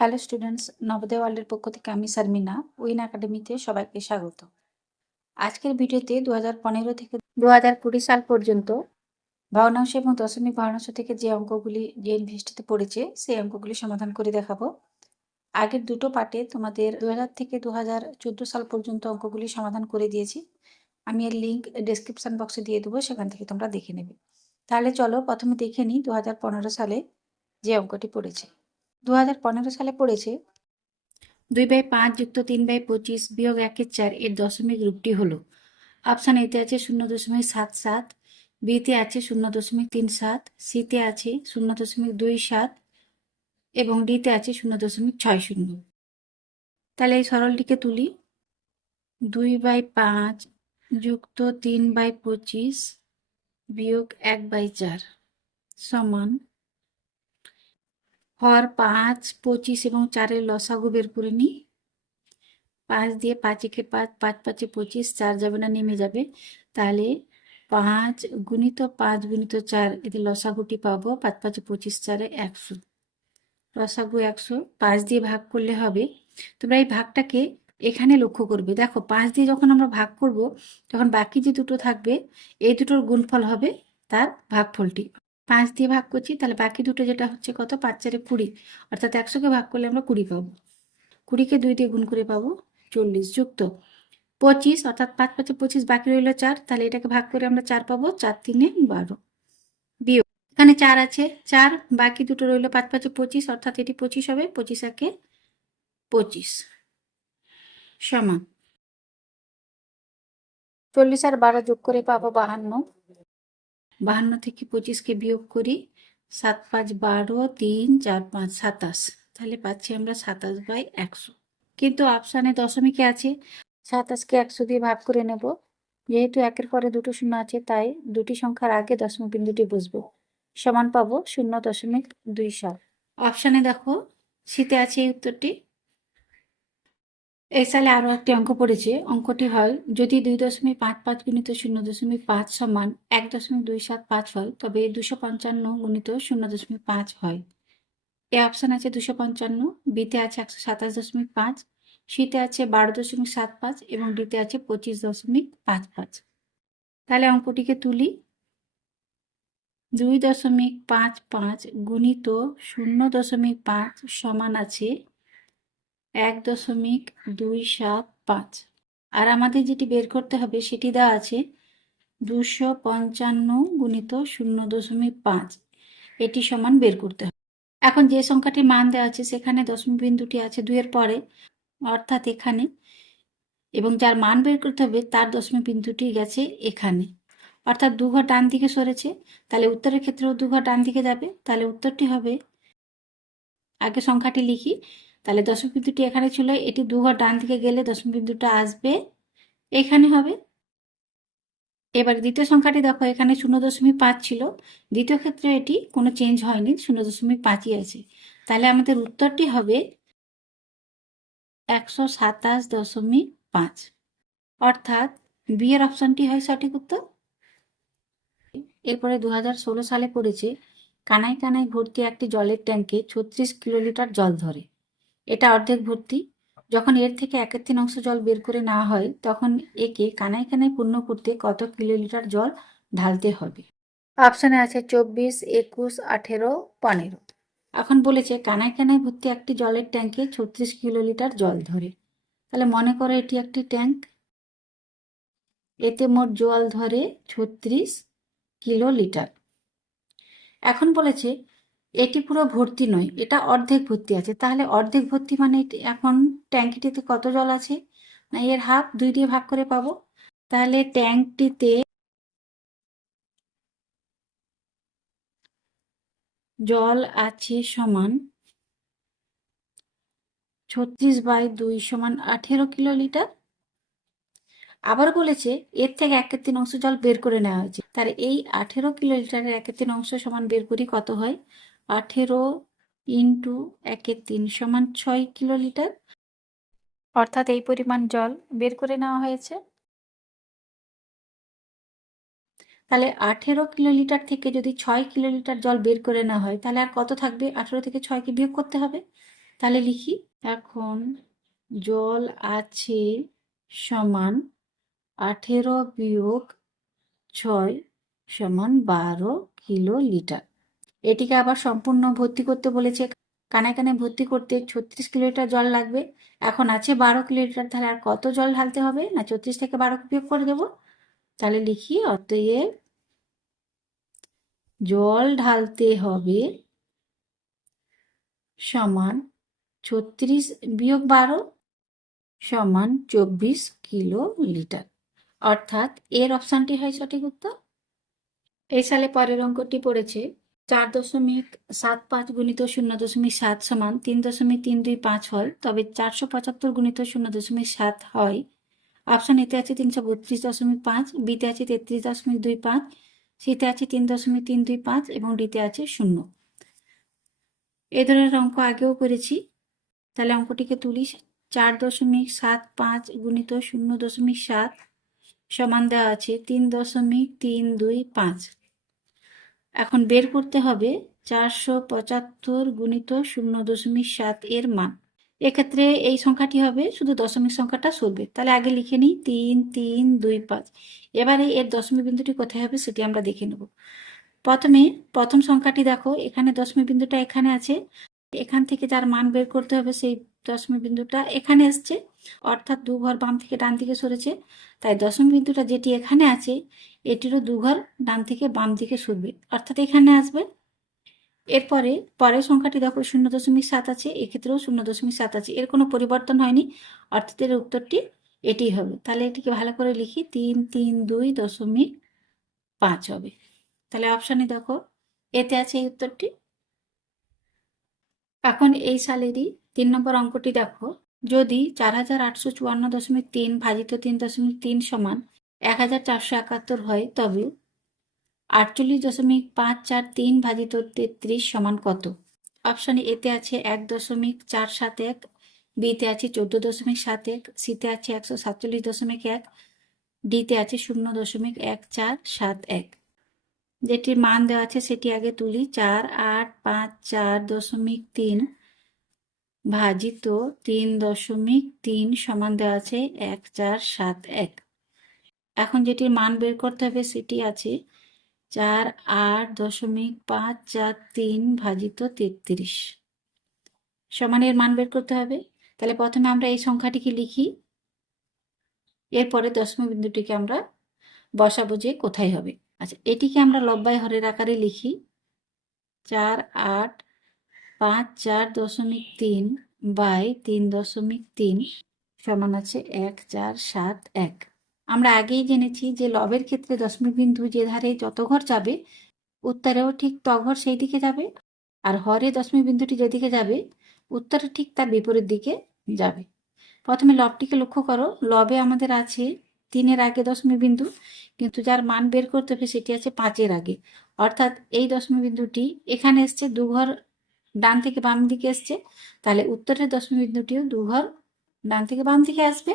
Hello students, Navodaya ওয়ার্ল্ডের পক্ষ থেকে আমি শারমিনা উইন একাডেমিতে সবাইকে স্বাগত। আজকের ভিডিওতে 2015 থেকে 2020 সাল পর্যন্ত ভগ্নাংশ এবং দশমিক ভগ্নাংশ থেকে যে অঙ্কগুলি যে ইউনিভার্সিটিতে পড়েছে সেই অঙ্কগুলি সমাধান করে দেখাবো। আগের দুটো পার্টে তোমাদের 2000 থেকে 2014 সাল পর্যন্ত অঙ্কগুলি সমাধান করে দিয়েছি। আমি এর লিঙ্ক ডেসক্রিপশন বক্সে দিয়ে দেবো, সেখান থেকে তোমরা দেখে নেবে। তাহলে চলো প্রথমে দেখে নিই 2015 সালে যে অঙ্কটি পড়েছে। 2015 সালে পড়েছে 2/5 যুক্ত 3/25 বিয়োগ 1/4 এর দশমিক রূপটি হলো। অপশান এতে আছে 0.77, বিতে আছে 0.37, সিতে আছে 0.27 এবং ডিতে আছে 0.60। তাহলে এই সরলটিকে তুলি। 2/5 যুক্ত 3/25 বিয়োগ 1/4 সমান হর 5, 25 এবং 4-এর লসাগু বের করে নিই। 5 দিয়ে 5 একে 5, 5 5 25, 4 যাবে না, নেমে যাবে। তাহলে 5 গুণিত 5 গুণিত 4, এতে লসাগুটি পাবো 5 5 25, 4 100। লসাগু 100, 5 দিয়ে ভাগ করলে হবে। তোমরা এই ভাগটাকে এখানে লক্ষ্য করবে। দেখো 5 দিয়ে যখন আমরা ভাগ করব তখন বাকি যে দুটো থাকবে এই দুটোর গুণফল হবে তার ভাগফলটি। 5 দিয়ে ভাগ করছি, তাহলে বাকি দুটো যেটা হচ্ছে কত, 5 4 20, অর্থাৎ 100কে ভাগ করলে আমরা 20 পাবো। 20কে 2 দিয়ে গুণ করে পাবো 40, যুক্ত 25, অর্থাৎ 5 5 25, বাকি রইল 4, তাহলে এটাকে ভাগ করে আমরা 4 পাবো, 4 3 12, বিয়োগ এখানে 4 আছে 4, বাকি দুটো রইল 5 5 25, অর্থাৎ এটি 25 হবে, 25 একে 25 সমান 40 আর 12 যোগ করে পাবো 52। 52 থেকে 25কে বিয়োগ করি, 7 5 12, 3 4 5 27, তাহলে পাচ্ছি আমরা 27/100। কিন্তু অপশানে দশমিকে আছে, 27কে 100 দিয়ে ভাগ করে নেব। যেহেতু একের পরে দুটো শূন্য আছে তাই দুটি সংখ্যার আগে দশমিক বিন্দুটি বসবে। সমান পাবো 0.27। অপশানে দেখো শীতে আছে এই উত্তরটি। এই সালে আরো একটি অঙ্ক পড়েছে। অঙ্কটি হয়, যদি 2.55 গুণিত 0.5 সমান 1.275 হয় তবে 255 গুণিত 0.5 হয়। এ অপশান আছে 255, বিতে আছে 127.5, সিতে আছে 12.75 এবং ডিতে আছে 25.55। তাহলে অঙ্কটিকে তুলি। 2.55 গুণিত 0.5 সমান আছে 1.275, আর আমাদের যেটি বের করতে হবে সেটি দেওয়া আছে 255 গুণিত 0.5, এটি সমান বের করতে হবে। এখন যে সংখ্যাটি মান দেওয়া আছে সেখানে দশমিক বিন্দুটি আছে 2 এর পরে, অর্থাৎ এখানে, এবং যার মান বের করতে হবে তার দশমিক বিন্দুটি গেছে এখানে, অর্থাৎ 2 ঘর ডান দিকে সরেছে। তাহলে উত্তরের ক্ষেত্রেও 2 ঘর ডান দিকে যাবে। তাহলে উত্তরটি হবে, আগে সংখ্যাটি লিখি, তাহলে দশমিক বিন্দুটি এখানে ছিল, এটি 2 ঘর ডান দিকে গেলে দশমিক বিন্দুটা আসবে এখানে হবে। এবার দ্বিতীয় সংখ্যাটি দেখো, এখানে 0.5 ছিল, দ্বিতীয় ক্ষেত্রে এটি কোনো চেঞ্জ হয়নি, 0.5ই আছে। তাহলে আমাদের উত্তরটি হবে 127.5, অর্থাৎ বি এর অপশনটি হয় সঠিক উত্তর। এরপরে 2016 সালে পড়েছে, কানায় কানায় ভর্তি একটি জলের ট্যাঙ্কে 36 কিলোলিটার জল ধরে। এটা অর্ধেক ভর্তি। যখন এর থেকে 1/3 অংশ জল বের করে নেওয়া হয় তখন একে কানায় কানায় পূর্ণ করতে কত কিলোলিটার জল ঢালতে হবে। অপশানে আছে 24, 21, 18, 15। এখন বলেছে কানায় কানায় ভর্তি একটি জলের ট্যাঙ্কে 36 কিলোলিটার জল ধরে। তাহলে মনে করো এটি একটি ট্যাঙ্ক, এতে মোট জল ধরে 36 কিলোলিটার। এখন বলেছে এটি পুরো ভর্তি নয়, এটা অর্ধেক ভর্তি আছে। তাহলে অর্ধেক ভর্তি মানে এখন ট্যাঙ্কিটিতে কত জল আছে, না এর হাফ, 2 দিয়ে ভাগ করে পাবো। তাহলে ট্যাঙ্কটিতে জল আছে সমান 36/2 সমান 18 কিলোলিটার। আবার বলেছে এর থেকে 1/3 অংশ জল বের করে নেওয়া হয়েছে। তাহলে এই 18 কিলোলিটারের 1/3 অংশ সমান বের করি কত হয়, 18 ইন্টু 1/3 সমান 6 কিলোলিটার, অর্থাৎ এই পরিমাণ জল বের করে নেওয়া হয়েছে। তাহলে 18 কিলোলিটার থেকে যদি 6 কিলোলিটার জল বের করে নেওয়া হয় তাহলে আর কত থাকবে, 18 থেকে 6কে বিয়োগ করতে হবে। তাহলে লিখি, এখন জল আছে সমান 18 - 6 = 12 কিলোলিটার। এটিকে আবার সম্পূর্ণ ভর্তি করতে বলেছে। কানায় কানায় ভর্তি করতে 36 কিলোলিটার জল লাগবে। এখন আছে 12 কিলোলিটার, তাহলে আর কত জল ঢালতে হবে না, 34 থেকে 12 বিয়োগ করে দেব। তাহলে লিখি, অতএব জল ঢালতে হবে সমান 36 বিয়োগ 12 সমান 24 কিলোলিটার। অর্থাৎ এর অপশানটি হয় সঠিক উত্তর। এই সালে পরের অঙ্কটি পড়েছে 4.75 গুণিত 0.7 সমান 3.325 হয়, তবে 475 গুণিত 0.7 হয়। অপশন এতে আছে 332.5, বিতে আছে 33.25, সিতে আছে 3.325 এবং ডিতে আছে 0। এ ধরনের অঙ্ক আগেও করেছি। তাহলে অঙ্কটিকে তুলি, 4.75 গুণিত 0.7 সমান দেওয়া আছে 3.325। এখন বের করতে হবে 475 গুণিত 0.7 এর মান। এক্ষেত্রে এই সংখ্যাটি হবে, শুধু দশমিক সংখ্যাটা সরবে। তাহলে আগে লিখে নিই 3325। এবারে এর দশমিক বিন্দুটি কোথায় হবে সেটি আমরা দেখে নেব। প্রথমে প্রথম সংখ্যাটি দেখো, এখানে দশমিক বিন্দুটা এখানে আছে, এখান থেকে যার মান বের করতে হবে সেই দশমিক বিন্দুটা এখানে এসছে, অর্থাৎ 2 ঘর বাম থেকে ডান দিকে সরেছে। তাই দশমিক বিন্দুটা যেটি এখানে আছে এটিরও 2 ঘর ডান থেকে বাম দিকে সরবে, অর্থাৎ এখানে আসবে। এরপরে পরের সংখ্যাটি দেখো 0.7 আছে, এক্ষেত্রেও 0.7 আছে, এর কোনো পরিবর্তন হয়নি, অর্থাৎ এর উত্তরটি এটি হবে। তাহলে এটিকে ভালো করে লিখি, 332.5 হবে। তাহলে অপশানে দেখো এতে আছে এই উত্তরটি। এখন এই সালেরই 3 নম্বর অঙ্কটি দেখো, যদি 4854.3 ভাজিত 3.3 সমান 1471 হয়, তবে 48.543 ভাজিত 33 সমান কত? অপশন এতে আছে 1.471, বিতে আছে 14.71, সিতে আছে 147.1, ডিতে আছে 0.1471। যেটির মান দেওয়া আছে সেটি আগে তুলি, 4854.3 ভাজিত 3.3 সমান দেওয়া আছে 1471। এখন যেটির মান বের করতে হবে সেটি আছে 48.543 ভাজিত 33 সমানের মান বের করতে হবে। তাহলে প্রথমে আমরা এই সংখ্যাটিকে লিখি, এরপরে দশমিক বিন্দুটিকে আমরা বসাবো যে কোথায় হবে। আচ্ছা, এটিকে আমরা লব্বাই হরের আকারে লিখি, 4854.3 বাই 3.3 সমান আছে 1471। আমরা আগেই জেনেছি যে লবের ক্ষেত্রে দশমিক বিন্দু যে ধারে যত ঘর যাবে উত্তরেও ঠিক ত ঘর সেই দিকে যাবে, আর হরে দশমিক বিন্দুটি যেদিকে যাবে উত্তরে ঠিক তার বিপরীত দিকে যাবে। প্রথমে লবটিকে লক্ষ্য করো, লবে আমাদের আছে 3-এর আগে দশমিক বিন্দু, কিন্তু যার মান বের করতে হবে সেটি আছে 5-এর আগে, অর্থাৎ এই দশমিক বিন্দুটি এখানে এসছে, 2 ঘর ডান থেকে বাম দিকে এসছে, তাহলে উত্তরের দশমিক বিন্দুটিও 2 ঘর ডান থেকে বাম দিকে আসবে,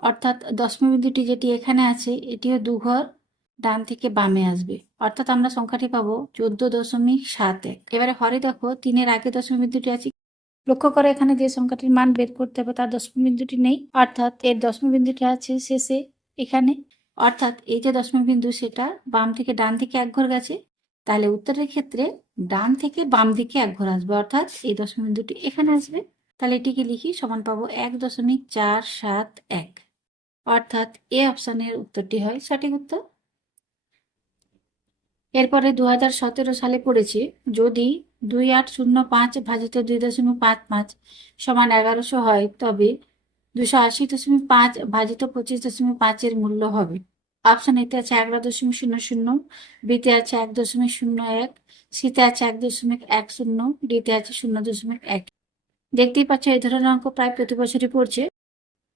অর্থাৎ দশমিক বিন্দুটি যেটি এখানে আছে এটিও 2 ঘর ডান থেকে বামে আসবে, অর্থাৎ আমরা সংখ্যাটি পাবো 14.71। এবারে হরে দেখো 3-এর আগে দশমিক বিন্দুটি আছে, লক্ষ্য করে এখানে যে সংখ্যাটির মান বের করতে হবে তার দশমিক বিন্দুটি নেই, অর্থাৎ এর দশমিক বিন্দুটি আছে শেষে এখানে, অর্থাৎ এই যে দশমিক বিন্দু সেটা বাম থেকে ডান দিকে 1 ঘর গেছে, তাহলে উত্তরের ক্ষেত্রে ডান থেকে বাম দিকে 1 ঘর আসবে, অর্থাৎ এই দশমিক বিন্দুটি এখানে আসবে। তাহলে এটিকে লিখি, সমান পাবো 1.471, অর্থাৎ এ অপশানের উত্তরটি হয় সঠিক উত্তর। এরপরে 2017 সালে পড়েছে, যদি 2805 ভাজিত 2.55 সমান 1100 হয়, তবে 280.5 ভাজিত 25.5 এর মূল্য হবে। অপশন এতে আছে 11.00, বিতে আছে 1.01, সিতে আছে 1.10, ডিতে আছে 0.1। দেখতেই পাচ্ছ এই ধরনের অঙ্ক প্রায় প্রতি বছরই পড়ছে।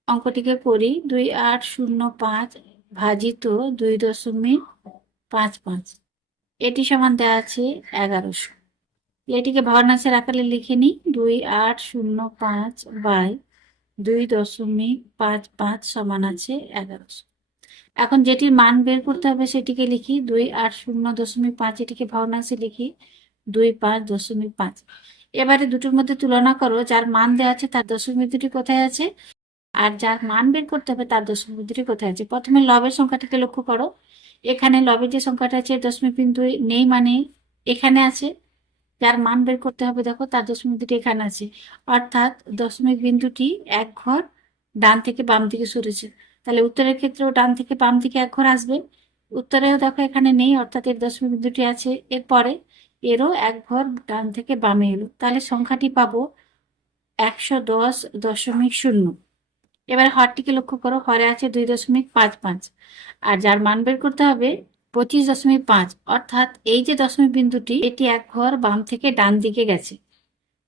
অঙ্কটিকে করি, 2805 ভাজিত 2.55, এটি সমান দেওয়া আছে 1100। এটিকে ভগ্নাংশের আকারে লিখে নিই, 2805 বাই 2.55 সমান আছে 1100। এখন যেটির মান বের করতে হবে সেটিকে লিখি, 2805, এটিকে ভগ্নাংশে লিখি 25.5। এবারে দুটোর মধ্যে তুলনা করো, যার মান দেওয়া আছে তার দশমিক বিন্দুটি কোথায় আছে, আর যার মান বের করতে হবে তার দশমিক বিন্দুটি কোথায় আছে। প্রথমে লবের সংখ্যাটাকে লক্ষ্য করো, এখানে লবের যে সংখ্যাটা আছে দশমিক বিন্দু নেই, মানে এখানে আছে। যার মান বের করতে হবে দেখো তার দশমিক বিন্দুটি এখানে আছে, অর্থাৎ দশমিক বিন্দুটি এক ঘর ডান থেকে বাম দিকে সরেছে। তাহলে উত্তরের ক্ষেত্রেও ডান থেকে বাম দিকে এক ঘর আসবে। উত্তরেও দেখো এখানে নেই, অর্থাৎ এর দশমিক বিন্দুটি আছে এরপরে, এরও এক ঘর ডান থেকে বামে এলো। তাহলে সংখ্যাটি পাবো 110.0। এবার হরটিকে লক্ষ্য করো, হরে আছে 2.55, আর যার মান বের করতে হবে 25.5, অর্থাৎ এই যে দশমিক বিন্দুটি এটি এক ঘর বাম থেকে ডান দিকে গেছে।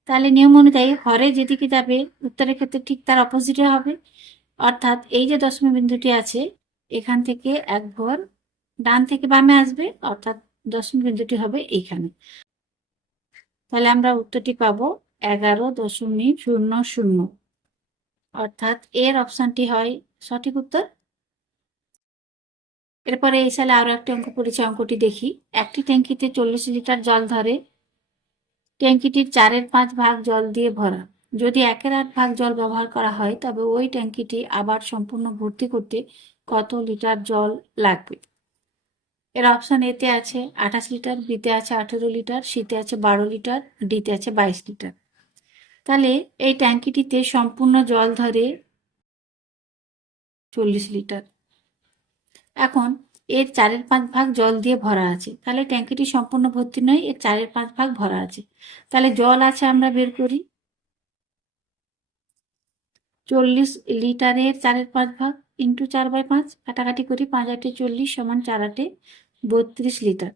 তাহলে নিয়ম অনুযায়ী হরে যেদিকে যাবে উত্তরের ক্ষেত্রে ঠিক তার অপোজিটে হবে, অর্থাৎ এই যে দশমিক বিন্দুটি আছে এখান থেকে এক ঘর ডান থেকে বামে আসবে, অর্থাৎ দশমিক বিন্দুটি হবে এইখানে। তাহলে আমরা উত্তরটি পাবো 11.00, অর্থাৎ এর অপশনটি হয় সঠিক উত্তর। এরপরে এই সালে আরো একটি অঙ্ক পড়েছে, অঙ্কটি দেখি। একটি ট্যাঙ্কিতে 40 লিটার জল ধরে, ট্যাঙ্কিটির 4/5 জল দিয়ে ভরা। যদি 1/8 জল ব্যবহার করা হয় তবে ওই ট্যাঙ্কিটি আবার সম্পূর্ণ ভর্তি করতে কত লিটার জল লাগবে? এর অপশন এতে আছে 28 লিটার, বিতে আছে 18 লিটার, সিতে আছে 12 লিটার, ডিতে আছে 22 লিটার। তাহলে এই ট্যাঙ্কিটিতে সম্পূর্ণ জল ধরে 40 লিটার। এখন এর 4/5 জল দিয়ে ভরা আছে, তাহলে ট্যাঙ্কিটি সম্পূর্ণ ভর্তি নয়, এর 4/5 ভরা আছে। তাহলে জল আছে আমরা বের করি, 40 লিটারের 4/5 ইন্টু 4/5, কাটাকাটি করি, 5 × 8 = 40 সমান 4 × 8 = 32 লিটার।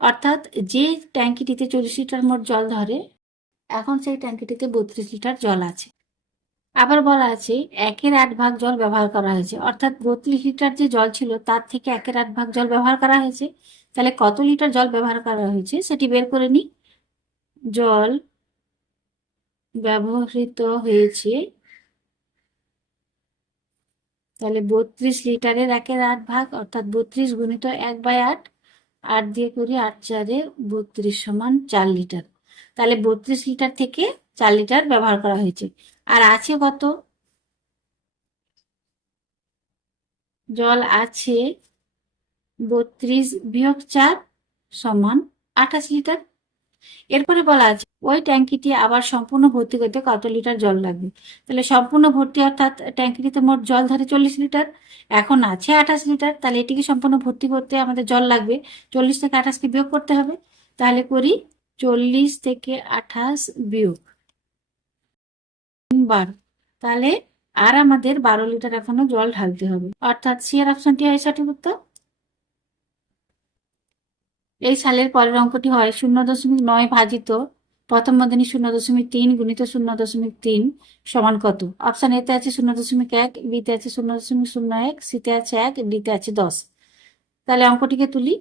অর্থাৎ যে ট্যাঙ্কিটিতে 40 লিটার মোট জল ধরে, এখন সেই ট্যাঙ্কিটিতে 32 লিটার জল আছে। আবার বলা আছে 1/8 জল ব্যবহার করা হয়েছে, অর্থাৎ 32 লিটার যে জল ছিল তার থেকে 1/8 জল ব্যবহার করা হয়েছে। তাহলে কত লিটার জল ব্যবহার করা হয়েছে সেটি বের করে নিই। জল ব্যবহৃত হয়েছে, তাহলে 32 লিটারের 1/8, অর্থাৎ 32 গুণিত 1/8, 8 দিয়ে করি 8 × 4 = 32 সমান 4 লিটার। তাহলে 32 লিটার থেকে 4 লিটার ব্যবহার করা হয়েছে। আর আছে কত? জল আছে 32 - 4 সমান 28 লিটার। এরপরে বলা আছে ওই ট্যাঙ্কিটি আবার সম্পূর্ণ ভর্তি করতে কত লিটার জল লাগবে। তাহলে সম্পূর্ণ ভর্তি অর্থাৎ ট্যাঙ্কিটিতে মোট জল ধরে 40 লিটার, এখন আছে 28 লিটার, তাহলে এটিকে সম্পূর্ণ ভর্তি করতে আমাদের জল লাগবে 40 থেকে 28কে বিয়োগ করতে হবে। তাহলে করি 40 থেকে 28 বিয়োগ 12, তাহলে আর আমাদের 12 লিটার এখনো জল ঢালতে হবে, অর্থাৎ সি এর অপশনটি হয় সঠিক উত্তর। এই সালের পরের অঙ্কটি হয় 0.9 ভাজিত প্রথম বন্ধনী 0.3 গুণিত 0.3 সমান কত? অপশন এতে আছে 0.1, বিতে আছে 0.01, সিতে আছে 1, ডিতে আছে 10। তাহলে অঙ্কটিকে তুলি,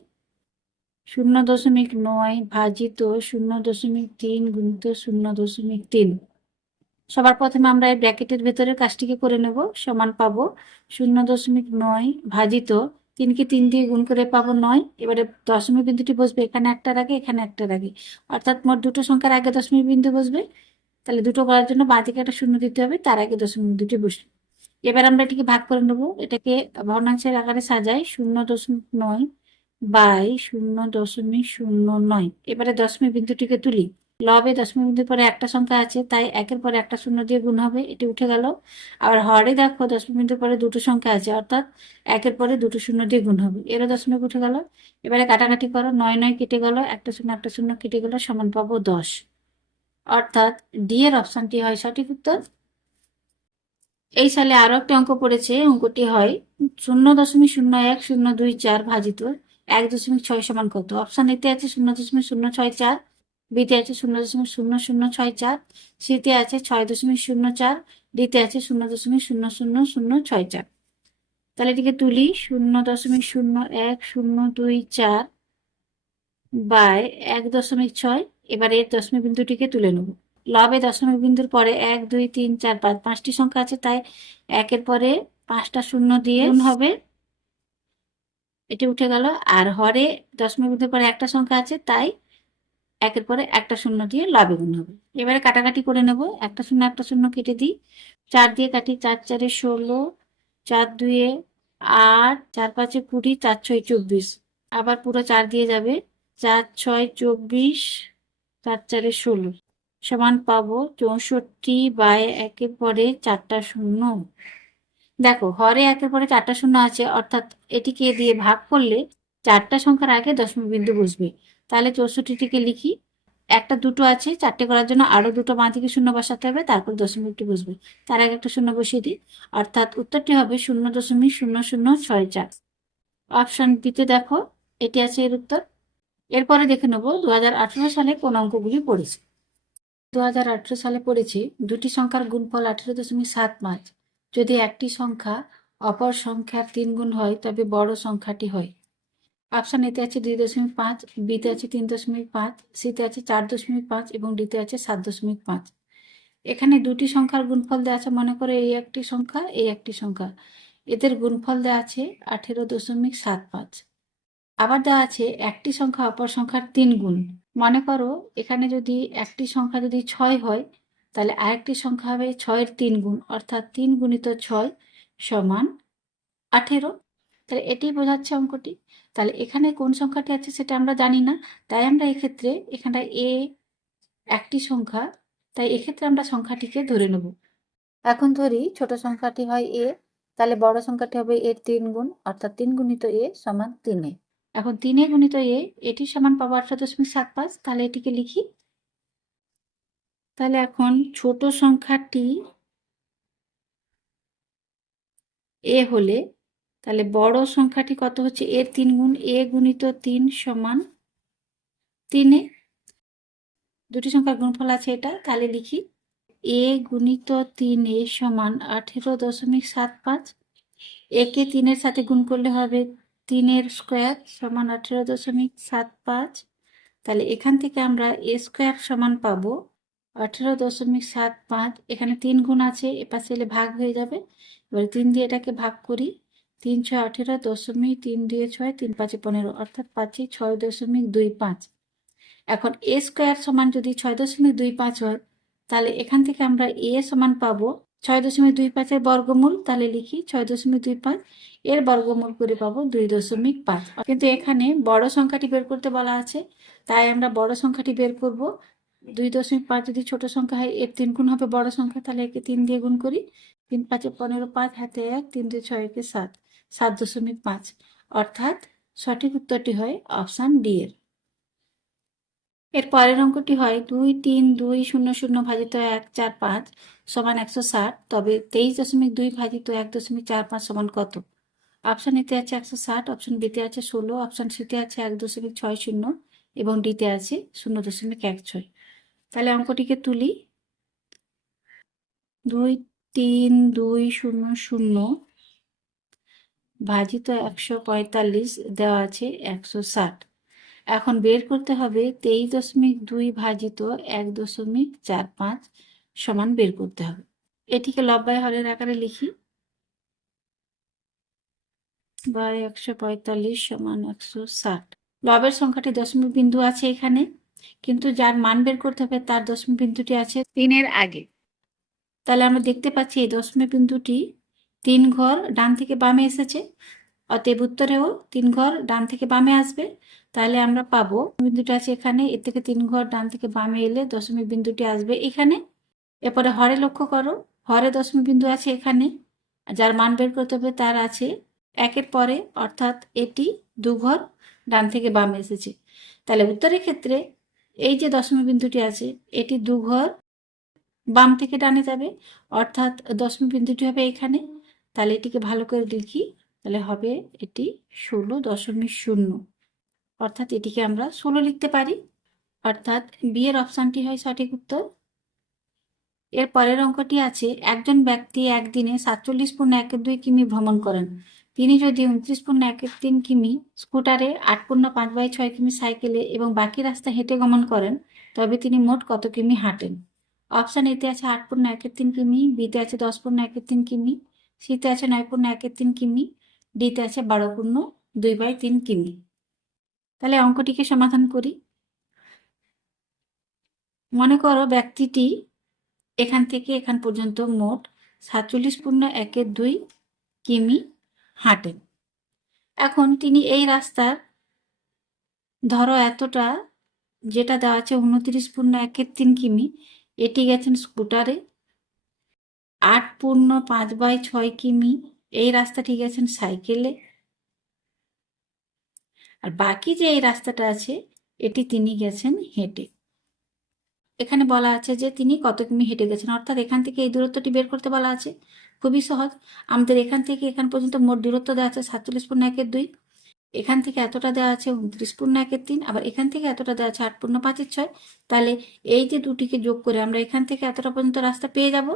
0.9 ভাজিত 0.3 গুণিত 0.3। সবার প্রথমে আমরা এই ব্র্যাকেটের ভেতরের কাজটিকে করে নেব, সমান পাবো 0.9 ভাজিত 3কে 3 দিয়ে গুণ করে পাবো 9। এবারে দশমিক বিন্দুটি বসবে এখানে একটার আগে, এখানে একটার আগে, অর্থাৎ মোট দুটো সংখ্যার আগে দশমিক বিন্দু বসবে। তাহলে দুটো করার জন্য বাঁ দিকে একটা শূন্য দিতে হবে, তার আগে দশমিক বিন্দুটি বসবে। এবার আমরা এটিকে ভাগ করে নেবো, এটাকে ভগ্নাংশের আকারে সাজাই, 0.9 বাই 0.09। এবারে দশমিক বিন্দুটিকে তুলি, লবে দশমিক বিন্দুর পরে একটা সংখ্যা আছে তাই একের পরে একটা শূন্য দিয়ে গুণ হবে, এটি উঠে গেল। আবার হরে দেখো দশমিক বিন্দুর পরে দুটো সংখ্যা আছে, অর্থাৎ একের পরে দুটো শূন্য দিয়ে গুণ হবে, এরও দশমিক উঠে গেল। এবারে কাটাকাটি করো, 9 9 কেটে গেল, একটা শূন্য কেটে গেল, সমান পাবো 10, অর্থাৎ ডি এর অপশনটি হয় সঠিক উত্তর। এই সালে আরো একটা অঙ্ক পড়েছে, অঙ্কটি হয় 0.01024 ভাজিত 1.6 সমান কত? অপশন এতে আছে 0.064, বিতে আছে 0.0064, সিতে আছে 6.04, ডিতে আছে 0.00064। তাহলে এটিকে তুলি, 0.01024 বাই 1.6। এবার এর দশমিক বিন্দুটিকে তুলে নেব, লবে দশমিক বিন্দুর পরে 1 2 3 4 5 5টি সংখ্যা আছে তাই একের পরে 5টা শূন্য দিয়ে গুণ হবে, এটি উঠে গেল। আর হরে দশমিক বিন্দুর পরে একটা সংখ্যা আছে তাই একের পরে একটা শূন্য দিয়ে লবে গুণ হবে। এবারে কাটাকাটি করে নেব, একটা শূন্য কেটে দিই, 4 দিয়ে কাটি, 4 4 16, 4 2 8, 4 5 20, 4 6 24, আবার পুরো 4 দিয়ে যাবে, 4 6 24, 4 4 16 সমান পাবো 64/, একের পরে 4টা শূন্য। দেখো হরে একের পরে 4টা শূন্য আছে, অর্থাৎ এটিকে দিয়ে ভাগ করলে 4টা সংখ্যার আগে দশমিক বিন্দু বসবে। তাহলে 64টিকে লিখি, একটা দুটো আছে, 4টে করার জন্য আরো দুটো বাঁ দিকে শূন্য বসাতে হবে, তারপর দশমিকটি বসবে। তার আগে একটা শূন্য বসিয়ে দিই, অর্থাৎ উত্তরটি হবে 0.0064। অপশন বিতে দেখো এটি আছে এর উত্তর। এরপরে দেখে নেব 2018 সালে কোন অঙ্কগুলি পড়েছে। 2018 সালে পড়েছে দুটি সংখ্যার গুণফল 18.75। যদি একটি সংখ্যা অপর সংখ্যার 3 গুণ হয় তবে বড় সংখ্যাটি হয়। অপশন এতে আছে 2.5, বিতে আছে 3.5, সিতে আছে 4.5 এবং ডিতে আছে 7.5। এখানে দুটি সংখ্যার গুণফল দেওয়া আছে, মনে করো এই একটি সংখ্যা, এই একটি সংখ্যা, এদের গুণফল দেওয়া আছে 18.75। আবার দেওয়া আছে একটি সংখ্যা অপর সংখ্যার 3 গুণ। মনে করো এখানে যদি একটি সংখ্যা যদি 6 হয়, তাহলে আরেকটি সংখ্যা হবে 6-এর 3 গুণ, অর্থাৎ 3 গুণিত 6 সমান 18। তাহলে এটাই বোঝাচ্ছে অঙ্কটি। তাহলে এখানে কোন সংখ্যাটি আছে সেটা আমরা জানি না, তাই আমরা এক্ষেত্রে এখানটা এ একটি সংখ্যা, তাই এক্ষেত্রে আমরা সংখ্যাটিকে ধরে নেব। এখন ধরি ছোট সংখ্যাটি হয় এ, তাহলে বড় সংখ্যাটি হবে এর 3 গুণ, অর্থাৎ 3 গুণিত এ সমান 3। এখন 3 গুণিত এ, এটি সমান পাবো 18.75। তাহলে এটিকে লিখি। তাহলে এখন ছোট সংখ্যাটি এ হলে তাহলে বড় সংখ্যাটি কত হচ্ছে, এর 3 গুণ, এ গুণিত 3 সমান 3। দুটি সংখ্যার গুণফল আছে এটা, তাহলে লিখি এ গুণিত 3 সমান 18.75। একে 3-এর সাথে গুণ করলে হবে 3-এর স্কোয়ার সমান 18.75। তাহলে এখান থেকে আমরা এ স্কোয়ার সমান পাবো 18.75। এখানে 3 গুণ আছে, এপাশে এলে ভাগ হয়ে যাবে। এবার 3 দিয়ে এটাকে ভাগ করি, 3 6 18, 3 2 6, 3 5 15, অর্থাৎ পাচ্ছি 6.25। এখন এ স্কোয়ার সমান যদি 6.25 হয়, তাহলে এখান থেকে আমরা এ সমান পাবো 6.25-এর বর্গমূল। তাহলে লিখি 6.25, এর বর্গমূল করে পাবো 2.5। কিন্তু এখানে বড় সংখ্যাটি বের করতে বলা আছে, তাই আমরা বড় সংখ্যাটি বের করব। 2.5 যদি ছোট সংখ্যা হয়, এর 3 গুণ হবে বড় সংখ্যা, তাহলে একে 3 দিয়ে গুণ করি, 3 5 15, 5 হাতে 1, 3 2 6 একে 7, 7.5। অর্থাৎ সঠিক উত্তরটি হয় অপশন ডি এর। এর পরের অঙ্কটি হয় 2 3 2 0 0 ভাজিত 1 4 5 সমান 160, তবে 23.2 ভাজিত 1.45 সমান কত? অপশন এতে আছে 160, অপশন বিতে আছে 16, অপশন সিতে আছে 1.60 এবং ডিতে আছে 0.16। তাহলে অঙ্কটিকে তুলি। 2 3 2 0 0 ভাজিত 145 দেওয়া আছে 160। এখন বের করতে হবে 23.2 ভাজিত 1.45 সমান বের করতে হবে। এটিকে লব বাই হরের আকারে লিখি, বাই 145 সমান 160। লবের সংখ্যাটি দশমিক বিন্দু আছে এখানে, কিন্তু যার মান বের করতে হবে তার দশমিক বিন্দুটি আছে 3-এর আগে। তাহলে আমরা দেখতে পাচ্ছি এই দশমিক বিন্দুটি 3 ঘর ডান থেকে বামে এসেছে, অতএব উত্তরেও 3 ঘর ডান থেকে বামে আসবে। তাহলে আমরা পাবো বিন্দুটি আছে এখানে, এর থেকে 3 ঘর ডান থেকে বামে এলে দশমিক বিন্দুটি আসবে এখানে। এরপরে হরে লক্ষ্য করো, হরে দশমিক বিন্দু আছে এখানে, যার মান বের করতে হবে তার আছে 1-এর পরে, অর্থাৎ এটি 2 ঘর ডান থেকে বামে এসেছে। তাহলে উত্তরের ক্ষেত্রে এই যে দশমিক বিন্দুটি আছে, এটি 2 ঘর বাম থেকে ডানে যাবে, অর্থাৎ দশমিক বিন্দুটি হবে এখানে। তাহলে এটিকে ভালো করে লিখি, তাহলে হবে এটি 16.0, অর্থাৎ এটিকে আমরা 16 লিখতে পারি, অর্থাৎ বি এর অপশানটি হয় সঠিক উত্তর। এর পরের অঙ্কটি আছে একজন ব্যক্তি একদিনে 47.12 কিমি ভ্রমণ করেন। তিনি যদি 29.13 কিমি স্কুটারে, 8.5/6 কিমি সাইকেলে এবং বাকি রাস্তা হেঁটে গমন করেন, তবে তিনি মোট কত কিমি হাঁটেন? অপশান এতে আছে 8.13 কিমি, বিতে আছে 10.13 কিমি, সিতে আছে 9.13 কিমি, ডিতে আছে 12.2/3 কিমি। তাহলে অঙ্কটিকে সমাধান করি। মনে করো ব্যক্তিটি এখান থেকে এখান পর্যন্ত মোট 47.12 কিমি হাঁটেন। এখন তিনি এই রাস্তার ধরো এতটা, যেটা দেওয়া আছে 29.13 কিমি, এটি গেছেন স্কুটারে। 8.5/6 কিমি এই রাস্তাটি গেছেন সাইকেলে। আর বাকি যে এই রাস্তাটা আছে এটি তিনি গেছেন হেঁটে। এখানে বলা আছে যে তিনি কত কিমি হেঁটে গেছেন, অর্থাৎ এখান থেকে এই দূরত্বটি বের করতে বলা আছে। খুবই সহজ, আমাদের এখান থেকে এখান পর্যন্ত মোট দূরত্ব দেওয়া আছে 47.12, এখান থেকে এতটা দেওয়া আছে 29.13, আবার এখান থেকে এতটা দেওয়া আছে 8.5/6। তাহলে এই যে দুটিকে যোগ করে আমরা এখান থেকে এতটা পর্যন্ত রাস্তা পেয়ে যাব।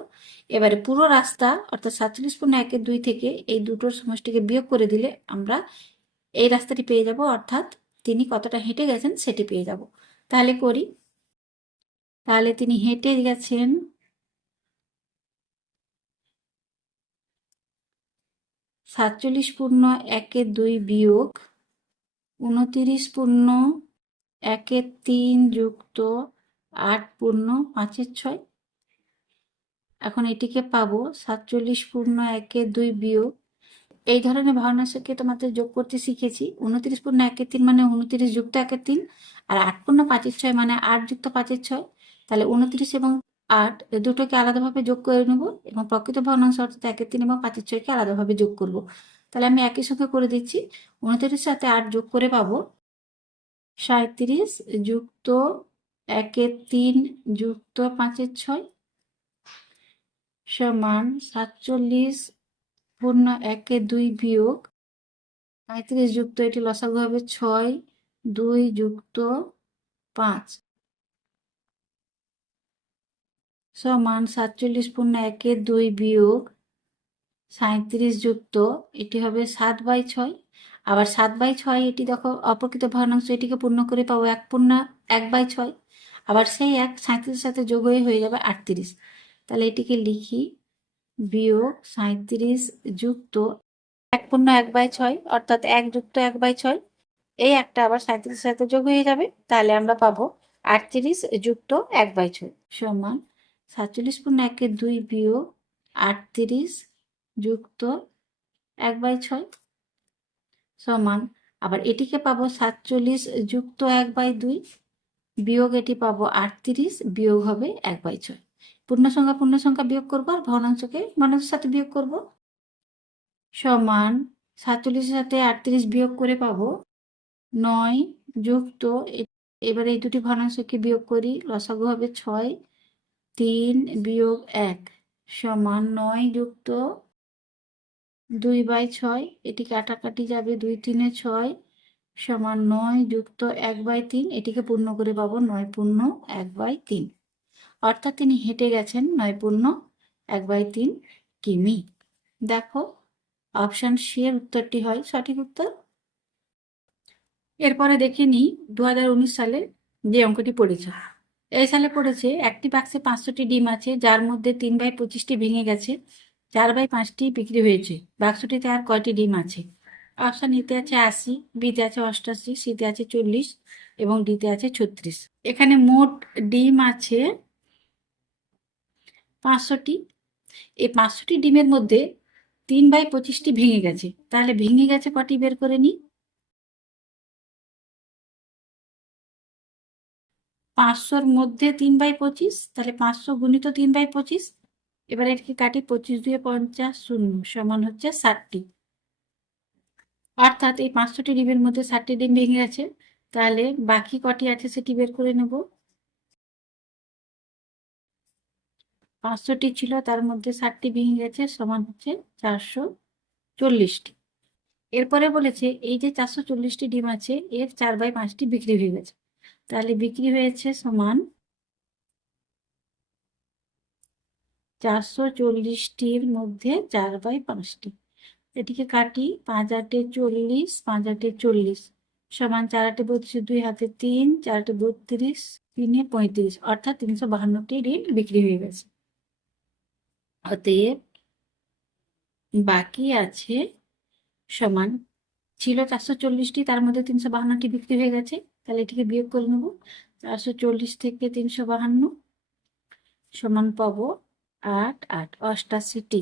এবারে পুরো রাস্তা অর্থাৎ 47.12 থেকে এই দুটোর সমষ্টিকে বিয়োগ করে দিলে আমরা এই রাস্তাটি পেয়ে যাব, অর্থাৎ তিনি কতটা হেঁটে গেছেন সেটি পেয়ে যাব। তাহলে করি, তাহলে তিনি হেঁটে গেছেন 47.12 বিয়োগ 29.13 যুক্ত 8.5/6। এখন এটিকে পাবো 47.12 বিয়োগ, এই ধরনের ভগ্নাংশকে তোমাদের যোগ করতে শিখেছি। 29.13 মানে 29 যুক্ত 1/3, আর 8.5/6 মানে 8 যুক্ত 5/6। তাহলে 29 এবং 8 এই দুটোকে আলাদাভাবে যোগ করে নেব এবং প্রকৃত ভগ্নাংশ অর্থাৎ 1/3 এবং 5/6কে আলাদাভাবে যোগ করব। তাহলে আমি একই সঙ্গে করে দিচ্ছি। 29 সাথে 8 যোগ করে পাবো 37 যুক্ত 1/3 যুক্ত 5/6 সমান 47.12 বিয়োগ 35 যুক্ত, এটি লসাগু হবে 6, 2 যুক্ত 5 সমান 47.12 বিয়োগ 37 যুক্ত, এটি হবে 7/6। আবার 7/6 এটি দেখো অপ্রকৃত ভগ্নাংশ, এটিকে পূর্ণ করে পাবো 1/6। আবার সেই 1 37 সাথে যোগ হয়ে যাবে 38। তাহলে এটিকে লিখি বিয়োগ 37 যুক্ত 1/6 অর্থাৎ 1 যুক্ত 1/6। এই একটা আবার 37 সাথে যোগ হয়ে যাবে, তাহলে আমরা পাবো 38 যুক্ত 1/6 সমান 47.12 বিয়োগ 38 যুক্ত 1/6 সমান, আবার এটিকে পাবো 47 যুক্ত 1/2 বিয়োগ এটি পাবো 38 বিয়োগ হবে 1/6। পূর্ণ সংখ্যা বিয়োগ করবো আর ভগ্নাংশকে ভগ্নাংশের সাথে বিয়োগ করব। সমান 47 সাথে 38 বিয়োগ করে পাবো 9 যুক্ত, এবারে এই দুটি ভগ্নাংশকে বিয়োগ করি, লসাগু হবে 6, 3 বিয়োগ 1 সমান 9 যুক্ত 2/6, এটি কাটাকাটি যাবে 2 3 6 সমান 9 যুক্ত 1/3, এটিকে পূর্ণ করে পাবো 9 পূর্ণ 1/3, অর্থাৎ তিনি হেঁটে গেছেন 9 পূর্ণ 1/3 কিমি। দেখো অপশন সি এর উত্তরটি হয় সঠিক উত্তর। এরপরে দেখে নিই 2019 সালে যে অঙ্কটি পড়েছে। এই সালে পড়েছে একটি বাক্সে 500টি ডিম আছে, যার মধ্যে 3/25টি ভেঙে গেছে, 4/5টি বিক্রি হয়েছে। বাক্সটিতে আর কয়টি ডিম আছে? অপশন এতে আছে 80, বিতে আছে 88, সিতে আছে 40 এবং ডিতে আছে 36। এখানে মোট ডিম আছে 500টি। এই 500টি ডিমের মধ্যে 3/25টি ভেঙে গেছে, তাহলে ভেঙে গেছে কটি বের করে নিই। 500-র মধ্যে 3/25, তাহলে 500 গুণিত 3/25। এবার এটাকে কাটি, 25 দিয়ে 50 শূন্য সমান হচ্ছে 60টি। অর্থাৎ এই 500টি ডিমের মধ্যে 60টি ডিম ভেঙে গেছে, তাহলে বাকি কটি আছে সেটি বের করে নেব। 500টি ছিল, তার মধ্যে 60টি ভেঙে গেছে, সমান হচ্ছে 440টি। এরপরে বলেছে এই যে 440টি ডিম আছে এর 4/5টি বিক্রি হয়ে গেছে, তাহলে বিক্রি হয়েছে সমান 440টির মধ্যে 4/5টি। এটিকে কাটি, 5 8 40, 5 8 40 সমান 4 8 32, 2 হাতে 3, 4 8 32, 3 35, অর্থাৎ 352টি ডিম বিক্রি হয়ে গেছে। অতএব বাকি আছে সমান, ছিল 440টি, তার মধ্যে 352টি বিক্রি হয়ে গেছে, তাহলে এটিকে বিয়োগ করে নেব। 440 থেকে 352 সমান পাবো 8 8 88টি,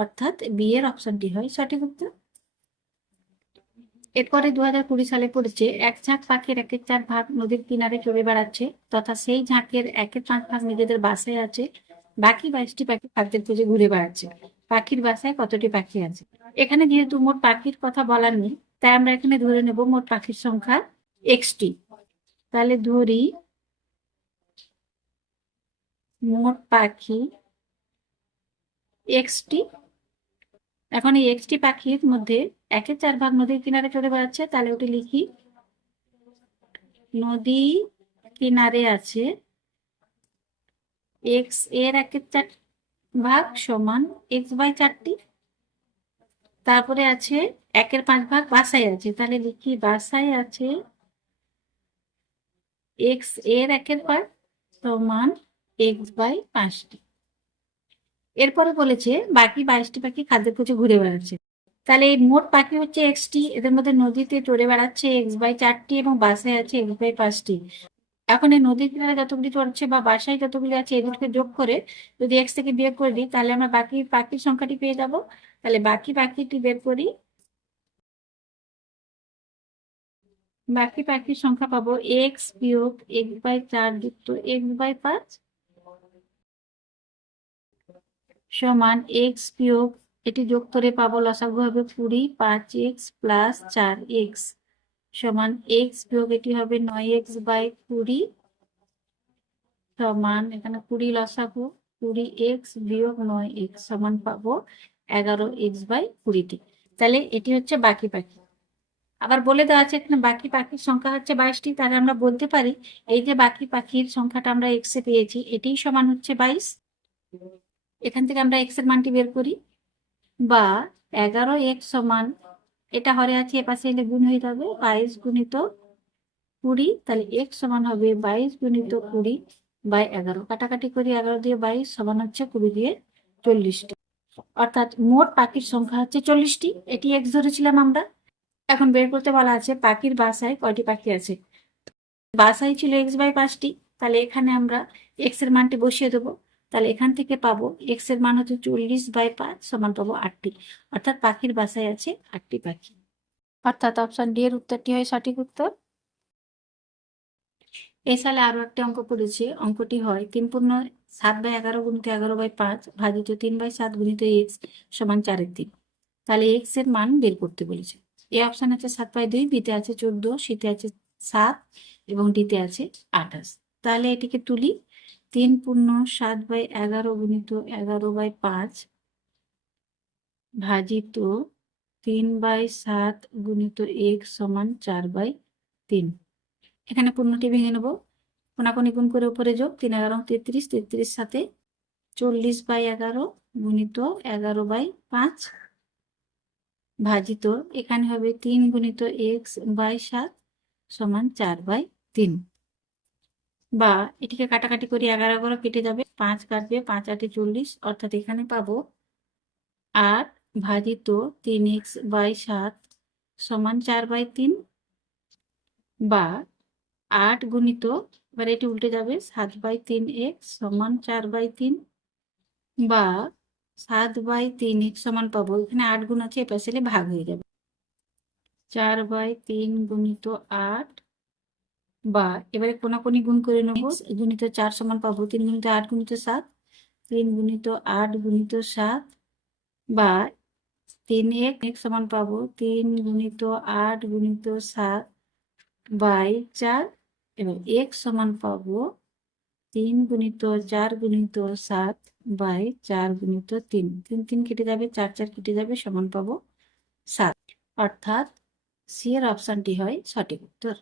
অর্থাৎ বি এর অপশনটি হয় সঠিক উত্তর। এরপরে 2020 সালে পড়েছে, এক ঝাঁক পাখির 1/4 ভাগ নদীর কিনারে চড়ে বেড়াচ্ছে তথা সেই ঝাঁকের 1/5 ভাগ নিজেদের বাসায় আছে, বাকি 22টি পাখি খাদ্যের খোঁজে ঘুরে বেড়াচ্ছে। পাখির বাসায় কতটি পাখি আছে? এখানে যেহেতু মোট পাখির কথা বলার নেই, তাই আমরা এখানে ধরে নেব মোট পাখির সংখ্যা এক্সটি। তাহলে ধরি মোট পাখি এক্সটি। এখন এই এক্সটি পাখির মধ্যে 1/4 ভাগ নদীর কিনারে চড়ে বেড়াচ্ছে, তাহলে ওটি লিখি নদী কিনারে আছে এক্স এর 1/4 ভাগ সমান x/4টি। তারপরে আছে 1/5 ভাগ বাসায় আছে, তাহলে লিখি বাসায় আছে এক্স এর 1/5 সমান x/5টি। এরপরে বলেছে বাকি 22টি পাখি খাদ্যের খোঁজে ঘুরে বেড়াচ্ছে, তাহলে এই মোট পাখি হচ্ছে এক্সটি, এদের মধ্যে নদীতে চড়ে বেড়াচ্ছে x/4টি এবং বাসায় আছে x/5টি। এখন এই নদীর কিনারে যতগুলি চড়ছে বা বাসায় যতগুলি আছে এদেরকে যোগ করে যদি এক্স থেকে বিয়োগ করে দিই, তাহলে আমরা বাকি পাখির সংখ্যাটি পেয়ে যাব। তাহলে বাকি পাখিটি বের করি। বাকি পাখির সংখ্যা পাবো এক্স বিয়োগ x/4 যুক্ত x/5 সমান এক্স বিয়োগ, এটি যোগ করে পাবো লসাগু হবে 20, 5x প্লাস 4x সমান এক্স বিয়োগ এটি হবে 9x/20 সমান এখানে 20 লসাগু 20x বিয়োগ 9x সমান পাবো 11x/20টি। তাহলে এটি হচ্ছে বাকি পাখি। আবার বলে দেওয়া আছে এখানে বাকি পাখির সংখ্যা হচ্ছে 22টি, তাহলে আমরা বলতে পারি এই যে বাকি পাখির সংখ্যাটা আমরা এক্স এ পেয়েছি এটিই সমান হচ্ছে 22। এখান থেকে আমরা এক্স এর মানটি বের করি, বা 11x সমান, এটা হরে আছে এপাশে এলে গুণ হয়ে যাবে 22 গুণিত 20, তাহলে x সমান হবে 22 গুণিত 20/11, কাটাকাটি করি 11 দিয়ে 22 সমান হচ্ছে 20 দিয়ে 40টি, অর্থাৎ মোট পাখির সংখ্যা হচ্ছে 40টি। এটি এক্স ধরেছিলাম আমরা। এখন বের করতে বলা আছে পাখির বাসায় কয়টি পাখি আছে। বাসায় ছিল x/5টি, তাহলে এখানে আমরা এক্স এর মানটি বসিয়ে দেবো। তাহলে এখান থেকে পাবো এক্স এর মান হচ্ছে 40/5 সমান পাবো 8টি, অর্থাৎ পাখির বাসায় আছে 8টি পাখি, অর্থাৎ অপশন ডি এর উত্তরটি হয় সঠিক উত্তর। এই সালে আরো একটা অঙ্ক পড়েছে, অঙ্কটি হয় 3/7/11 গুণিত 11/5 ভাজিত 3/7 গুণিত x সমান 4/3। তাহলে এক্স এর মান বের করতে বলেছে। এ অপশন আছে 7/2, বিতে আছে 14, সিতে আছে 7 এবং ডিতে আছে 28। তাহলে এটিকে তুলি, 3/7/11 গুণিত 11/5 ভাজিত 3/7 গুণিত x সমান 4/3। এখানে পূর্ণটি ভেঙে নেব, কোনাকুনি গুণ করে উপরে যোগ, 3 11 33, 33 সাথে 40/11 গুণিত 11/5 ভাজিত এখানে হবে 3 গুণিত x/7 সমান 4/3, বা এটিকে কাটাকাটি করি 11 11 কেটে যাবে, 5 কাটবে, 5 8 40, অর্থাৎ এখানে পাবো 8 ভাজিত 3x/7 সমান 4/3, বা 8 গুণিত, এবার এটি উল্টে যাবে, 7/3x সমান 4/3, বা 7/3x সমান পাবো, এখানে 8 গুণ আছে এপাশে এলে ভাগ হয়ে যাবে, 4/3 গুণিত 8, বা এবারে কোনাকুনি গুণ করে নেব, গুণিত 4 সমান পাবো 3 গুণিত 8 গুণিত 7, 3 গুণিত 8 গুণিত 7, বা 3x সমান পাবো 3 গুণিত 8 গুণিত 7/4, এবং x সমান পাবো 3 গুণিত 4 গুণিত 7/4 গুণিত 3, 3 3 কেটে যাবে, 4 4 কেটে যাবে, সমান পাবো 7, অর্থাৎ সি এর অপশনটি হয় সঠিক উত্তর।